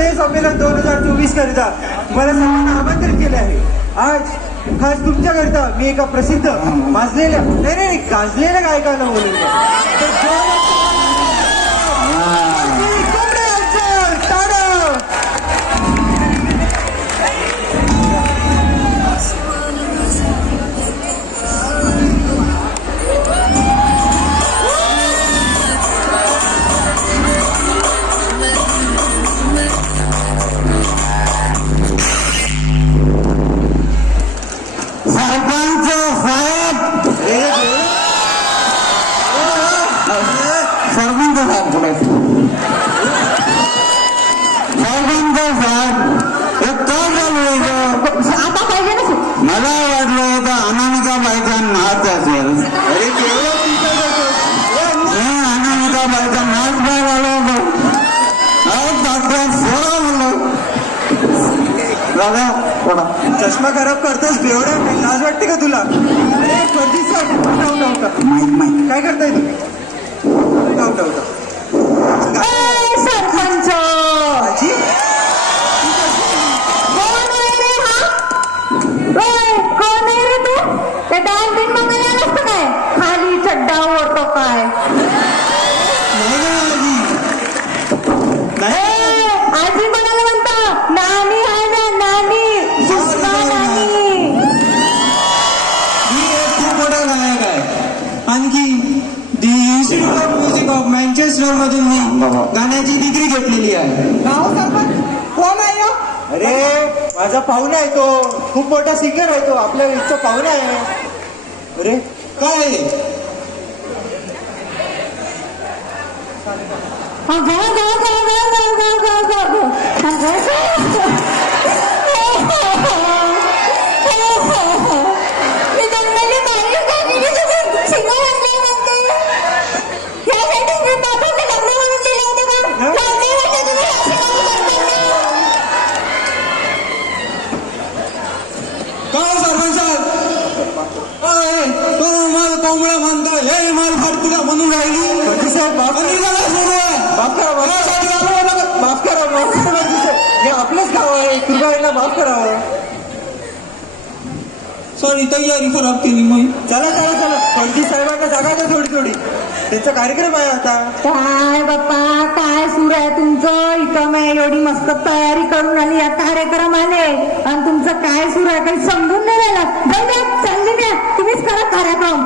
स्नेह संमेलन 2024 करिता मला सर्वांना आमंत्रित केले आहे. आज खास तुमच्याकरिता मी एका प्रसिद्ध गाजलेल्या गायकांना बोलवले. आता पाहिजे ना मला वाटलं होतं अनामिका बाईचा नाच असेल. अनामिका बाईचा नाच बाहेर आला होता. चष्मा खराब करतोस बेवड्या, लाज वाटते का तुला? अरे फर्जी सर काय करताय तुम्ही? सरपंच कोण आहे रे तू? ते डान्स बिन बघायला नसतं काय? खाली चड्डा ओढतो काय? आजी कोणाला म्हणता? नानी आहे ना, नानी सुषमा नानी. मी एक खूप मोठा गायक आहे. आणखी the institute of music of Manchester मधून मी गाण्याची डिग्री घेतलेली आहे. गाव सरपंच कोण आहे? अरे माझा पाहुणा आहे तो, खूप मोठा सिंगर आहे तो, आपल्या इथचा पाहुणा आहे. अरे काय म्हणून राहिली? माफ करा हे आपलंच गाव आहे, कृपया माफ करावं. सॉरी तयारी खराब केली मी. चला फडजी साहेबांना जागा द्या थोडी. त्यांचा कार्यक्रम आहे आता. काय बाप्पा काय सुरू आहे तुमचं इथं? मी एवढी मस्त तयारी करून आली या कार्यक्रमाने आणि तुमचं काय सुरू आहे काही समजून नाही राहिलं. चालली द्या, तुम्हीच करा कार्यक्रम.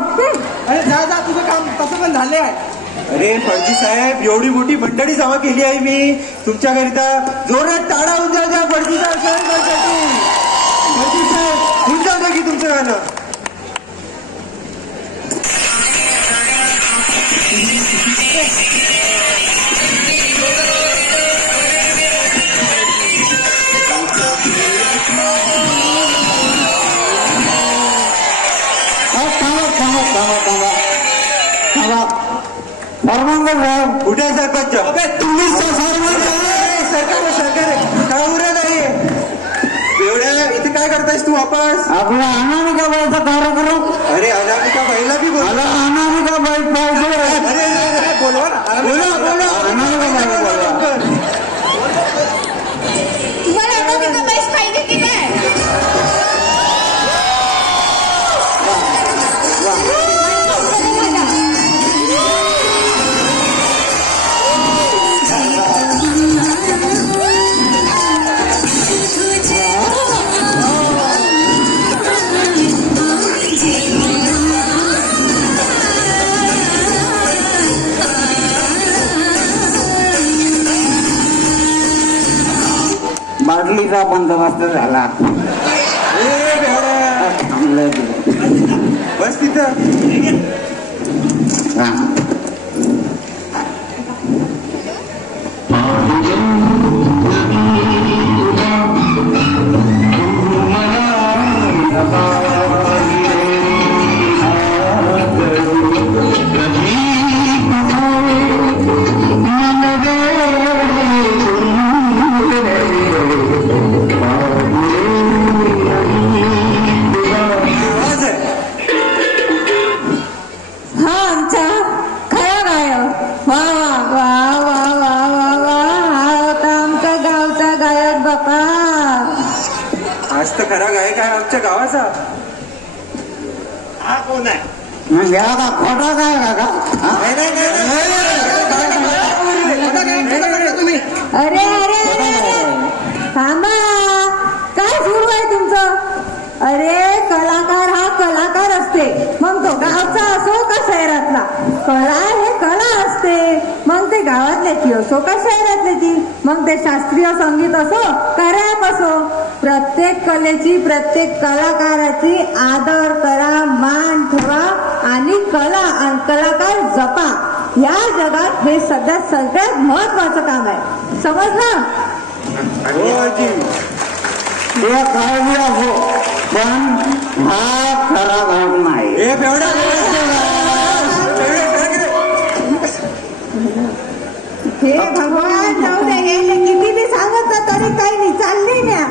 अरे जा तुझं काम तसं पण झाले आहे. अरे फडजी साहेब एवढी मोठी मंडळी जमा केली आहे मी तुमच्याकरिता. जोरात टाळा होऊन जाऊ द्या फडजी साहेब. फडजी साहेब होऊन जाऊ द्या की तुमचं गाणं. कुठे सरपंच? तुम्ही सरकार काय उरत आहे एवढ्या इथे? काय करतायस तू वापस? आपला अनामिका बाईचा कार्यक्रम. अरे अनामिका बाईला बी बोला. अनामिका बाई पाहिजे. अरे बोलवा ना, बोला अनामिका बाई बोलवा. तुम्हाला अनामिका बाईच पाहिजे की काय? बाटलीचा बंदोबस्त झाला. बस तिथं. खरा गायक आहे आमच्या गावाचा. हा कोण आहे? मग याला का खोटा काय काका? नाही, नाही, नाही, नाही. खोटं काय म्हणता तुम्ही? अरे अरे अरे अरे थांबा, काय सुरू आहे तुमचं? अरे कलाकार हा कलाकार असते, मग तो गावचा असो का शहरातला. कला हे कला असते, मग ते गावातल्याची असो का शहरातल्याची, मग ते शास्त्रीय संगीत असो का रॅप असो. प्रत्येक कलेची, प्रत्येक कलाकाराची आदर करा, मान ठेवा आणि कला आणि कलाकार जपा. या जगात हे सगळ्यात महत्वाचं काम आहे, समजलं? हो आजी. ते काय बी असो, पण हा खरा भाग नाही. हे बेवडा हे भगवान जाऊ दे, हे किती बी सांगत तरी काही नाही, चालले न्या.